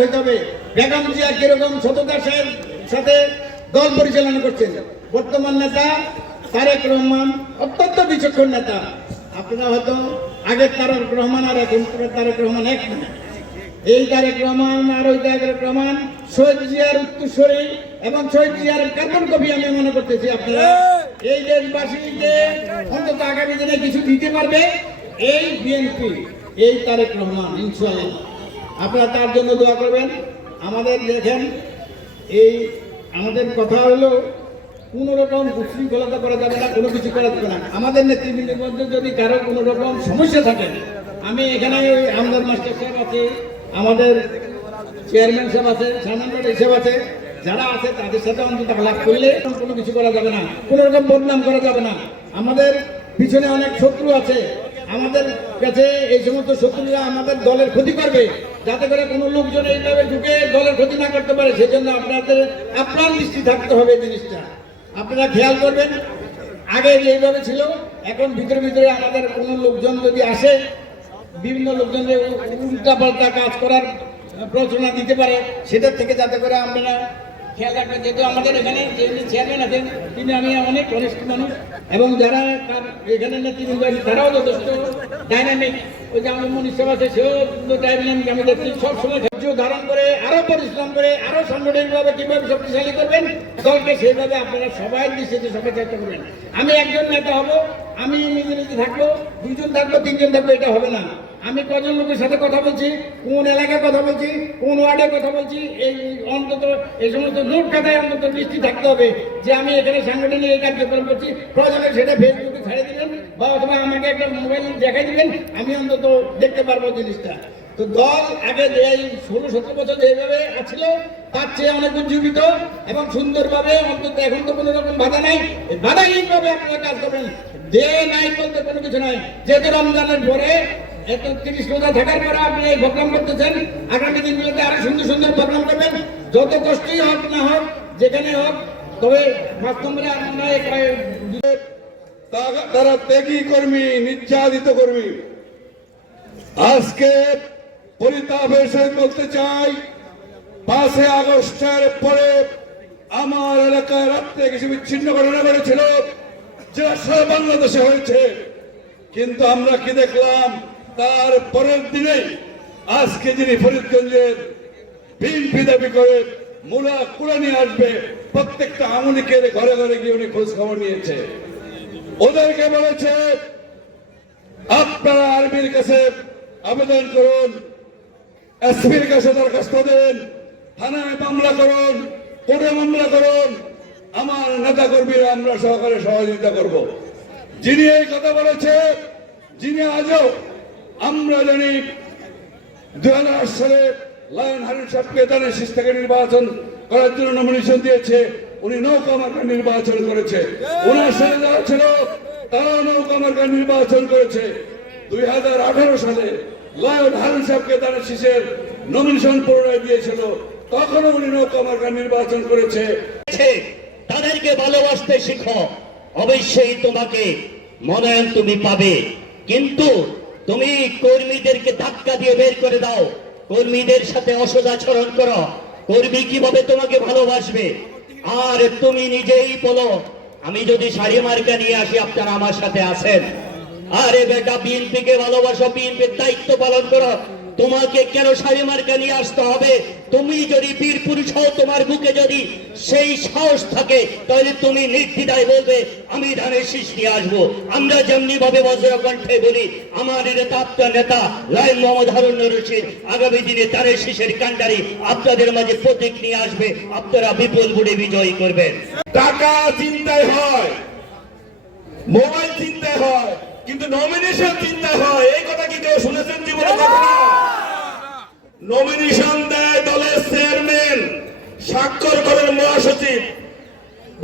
হইতে হবে। বেগম জিয়া কিরকম সততার সাথে দল পরিচালনা করছেন। বর্তমান নেতা তারেক রহমান অত্যন্ত বিচক্ষণ নেতা। আপনারা হয়তো আগের তারেক রহমান আর এখন তারেক রহমান এক না। এই তারেক রহমান আর ওই তারেক রহমান শহীদ জিয়ার উত্তরসূরি এবং শহীদ জিয়ার কার্বন কপি আমি মনে করতেছি। আপনারা এই দেশবাসীকে অন্তত আগামী দিনে কিছু দিতে পারবে এই বিএনপি, এই তারেক রহমান, ইনশাআল্লাহ আপনারা তার জন্য দোয়া করবেন। আমাদের দেখেন, এই আমাদের কথা হলো কোনো রকম উশৃঙ্খলতা করা যাবে না, কোনো কিছু করা যাবে না। আমাদের নেতৃবৃন্দের মধ্যে যদি কারো কোনো রকম সমস্যা থাকে, আমি এখানে ওই আমদার মাস্টার সাহেব আছে, আমাদের চেয়ারম্যান সাহেব আছে, সাধারণ সাহেব আছে, যারা আছে তাদের সাথে অন্তত আলাপ করলে কোনো কিছু করা যাবে না, কোনো রকম বদনাম করা যাবে না। আমাদের পিছনে অনেক শত্রু আছে, আমাদের কাছে এই সমস্ত শত্রুরা আমাদের দলের ক্ষতি করবে, যাতে করে কোনো লোকজন এইভাবে ঢুকে দলের ক্ষতি না করতে পারে। সেজন্য আপনার দৃষ্টি থাকতে হবে। জিনিসটা আপনারা খেয়াল করবেন। আগে যেভাবে ছিল, এখন ভিতরে ভিতরে আমাদের কোনো লোকজন যদি আসে, বিভিন্ন লোকজনের উল্টাপাল্টা কাজ করার প্রচলন দিতে পারে, সেটার থেকে যাতে করে আমরা খেয়াল রাখবেন। যেহেতু আমাদের এখানে যিনি চেয়ারম্যান আছেন তিনি আমি অনেক ঘনিষ্ঠ মানুষ, এবং যারা এখানে নেতৃবৃন্দ তারাও যথেষ্ট ডাইনামিক। ওই যে আমার মনীষ আছে, সেও ডাইনামিক। আমি দেখছি সবসময় ধৈর্য ধারণ করে আরো পরিশ্রম করে আরো সাংগঠনিকভাবে কিভাবে শক্তিশালী করবেন দলকে, সেইভাবে আপনারা সবাই দৃষ্টিতে সবাই চেষ্টা করবেন। আমি একজন নেতা হব, আমি নিজে নিজে থাকবো, দুজন থাকবো, তিনজন থাকবো, এটা হবে না। আমি কজন লোকের সাথে কথা বলছি, কোন এলাকায় কথা বলছি, কোন ওয়ার্ডে কথা বলছি, এই অন্তত এই সমস্ত নোট খাতায় অন্তত দৃষ্টি থাকতে হবে যে আমি এখানে সাংগঠনিক এই কার্যক্রম করছি। প্রয়োজনে সেটা ফেসবুকে ছেড়ে দিবেন বা অথবা আমাকে একটা মোবাইল দেখাই দিবেন, আমি অন্তত দেখতে পারবো জিনিসটা। তো দল আগে যে 16-17 বছর যেভাবে আছিল তার চেয়ে অনেক উজ্জীবিত এবং সুন্দরভাবে, অন্তত এখন তো কোনো রকম বাধা নাই, বাধাহীনভাবে আপনারা কাজ করবেন। যে নাই বলতে কোনো কিছু নাই। যেহেতু রমজানের পরে 30 রোজা থাকার পরে আপনি এই প্রোগ্রাম করতেছেন, আগামী দিনগুলোতে আরো সুন্দর সুন্দর প্রোগ্রাম করবেন। যত কষ্টই হোক না হোক, যেখানে হোক, তবে 5 নম্বরে তারা ত্যাগী কর্মী, নির্যাতিত কর্মী। আজকে পরিতাপের সহিত বলতে চাই, 5 আগস্টের পরে আমার এলাকায় রাত্রে কিছু বিচ্ছিন্ন ঘটনা ঘটেছিল, যেটা সারা বাংলাদেশে হয়েছে। কিন্তু আমরা কি দেখলাম, তার পরের দিনেই আজকে যিনি ফরিদগঞ্জের বিএনপি দাবি করে মুলা কুড়া নিয়ে আসবে, প্রত্যেকটা আমলিকের ঘরে ঘরে গিয়ে উনি খোঁজ খবর নিয়েছে। ওদেরকে বলেছে আপনারা আর্মির কাছে আবেদন করুন, এসপির কাছে দরখাস্ত দেন, থানায় মামলা করুন, কোর্টে মামলা করুন, আমার নেতা কর্মীরা আমরা সহকারে সহযোগিতা করব। যিনি এই কথা বলেছে, যিনি আজও আমরা জানি 2008 সালে লায়ন হারুন সাহেবকে তাদের শীষ থেকে নির্বাচন করার জন্য নমিনেশন দিয়েছে, উনি নৌকা মার্কা নির্বাচন করেছে। ওনার সাথে যারা ছিল তারা নৌকা মার্কা নির্বাচন করেছে। 2018 সালে লায়ন হারুন সাহেবকে তাদের শীষের নমিনেশন পুনরায় দিয়েছিল, তখনও উনি নৌকা মার্কা নির্বাচন করেছে। তাদেরকে ভালোবাসতে শিখো, অবশ্যই তোমাকে মনোনয়ন তুমি পাবে। কিন্তু তুমি কর্মীদেরকে ধাক্কা দিয়ে বের করে দাও, কর্মীদের সাথে অসদাচরণ করো, কর্মী কিভাবে তোমাকে ভালোবাসবে? আর তুমি নিজেই বলো, আমি যদি শাড়ি মার্কা নিয়ে আসি আপনারা আমার সাথে আছেন, আরে বেটা বিএনপি কে ভালোবাসো, বিএনপির দায়িত্ব পালন করো, তোমাকে কেন শাড়ি মার্কা নিয়ে আসতে হবে? তুমি যদি বীর পুরুষ হও, তোমার বুকে যদি সেই সাহস থাকে, তাহলে তুমি নির্দ্বিধায় বলবে আমি ধানের শীষ নিয়ে আসবো। আমরা যেমনি ভাবে বজ্র কণ্ঠে বলি, আমার নেতা আপনার নেতা লায়ন মোহাম্মদ হারুন রশিদ আগামী দিনে ধানের শীষের কান্ডারি আপনাদের মাঝে প্রতীক নিয়ে আসবে, আপনারা বিপুল ভোটে বিজয়ী করবেন। টাকা চিন্তায় হয়, মোবাইল চিন্তায় হয়, কিন্তু নমিনেশন চিন্তায় হয়। এই কথা কি কেউ শুনেছেন জীবনে কখনো? নমিনেশন দেয় দলের চেয়ারম্যান, স্বাক্ষর করেন মহাসচিব,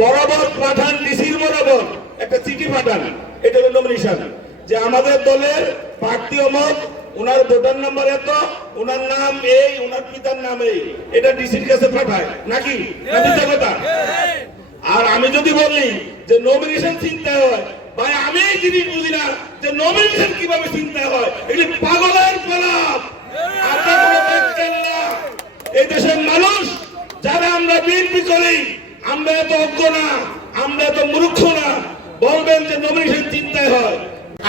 বরাবর পাঠান ডিসির বরাবর একটা চিঠি পাঠান, এটা হলো নমিনেশন, যে আমাদের দলের প্রার্থী অমুক, ওনার ভোটার নাম্বার এত, ওনার নাম এই, ওনার পিতার নাম এই, এটা ডিসির কাছে পাঠায় নাকি? কথা। আর আমি যদি বলি যে নমিনেশন চিন্তা হয়, ভাই আমি এই জিনিস বুঝি না যে নমিনেশন কিভাবে চিন্তা হয়, এটি পাগলের প্রলাপ। আপনারা দেখছেন না এই দেশের মানুষ যারা আমরা বিএনপি করি আমরা এত অজ্ঞ না, আমরা এত মূর্খ না, বলবেন যে নমিনেশন চিন্তায় হয়।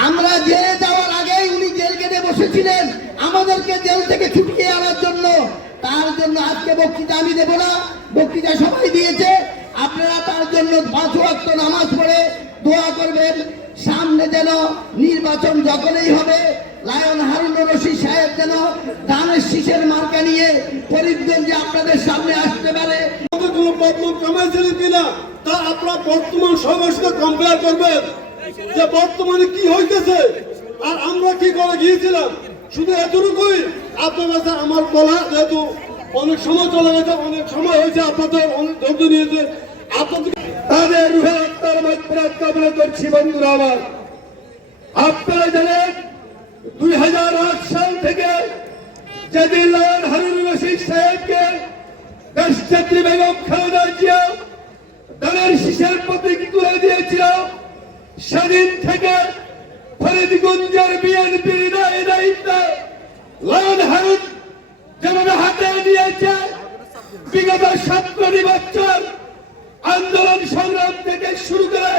আমরা জেলে যাওয়ার আগেই উনি জেল কেটে বসেছিলেন আমাদেরকে জেল থেকে ছুটিয়ে আনার জন্য। তার জন্য আজকে বক্তৃতা আমি দেব না, বক্তৃতা সবাই দিয়েছে। আপনারা তার জন্য 5 ওয়াক্ত নামাজ পড়ে দোয়া করবেন। সামনে যেন নির্বাচন যখনই হবে লায়ন হারুনুর রশিদ সাহেব যেন ধানের শীষের মার্কা নিয়ে ফরিদগঞ্জে আপনাদের সামনে আসতে পারে। আমাদের কোনো প্রবলেম কমেছিল কিনা তা আপনারা বর্তমান সময়ের সাথে কম্পেয়ার করবেন যে বর্তমানে কি হইতেছে আর আমরা কি করে গিয়েছিলাম। শুধু এতটুকুই আপনার কাছে আমার বলা, যেহেতু অনেক সময় চলে গেছে, অনেক সময় হয়েছে, আপনাদের অনেক ধৈর্য নিয়েছে, আপনাদের তাদের রুহের আত্মার মাগফিরাত কামনা করছি। বন্ধুরা আমার, আপনারা জানেন 2008 সাল থেকে যেদিন লায়ন হারুনুর রশিদ সাহেবকে দেশনেত্রী বেগম খালেদা জিয়া ধানের শীষের প্রতীক তুলে দিয়েছিল, সেদিন থেকে ফরিদগঞ্জের বিএনপির দায়িত্ব লায়ন হারুন যেভাবে হাতে নিয়েছে বিগত 17 বছর আন্দোলন সংগ্রাম থেকে শুরু করে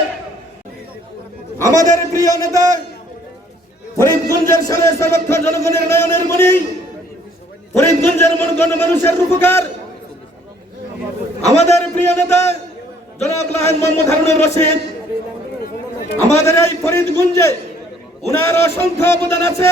আমাদের প্রিয় নেতা ফরিদগঞ্জের সালে সর্বক্ষ জনগণের নয়নের মণি, ফরিদগঞ্জের মানুষের রূপকার আমাদের প্রিয় নেতা জনাব লায়ন মোহাম্মদ হারুনুর রশিদ। আমাদের এই ফরিদগঞ্জে উনার অসংখ্য অবদান আছে।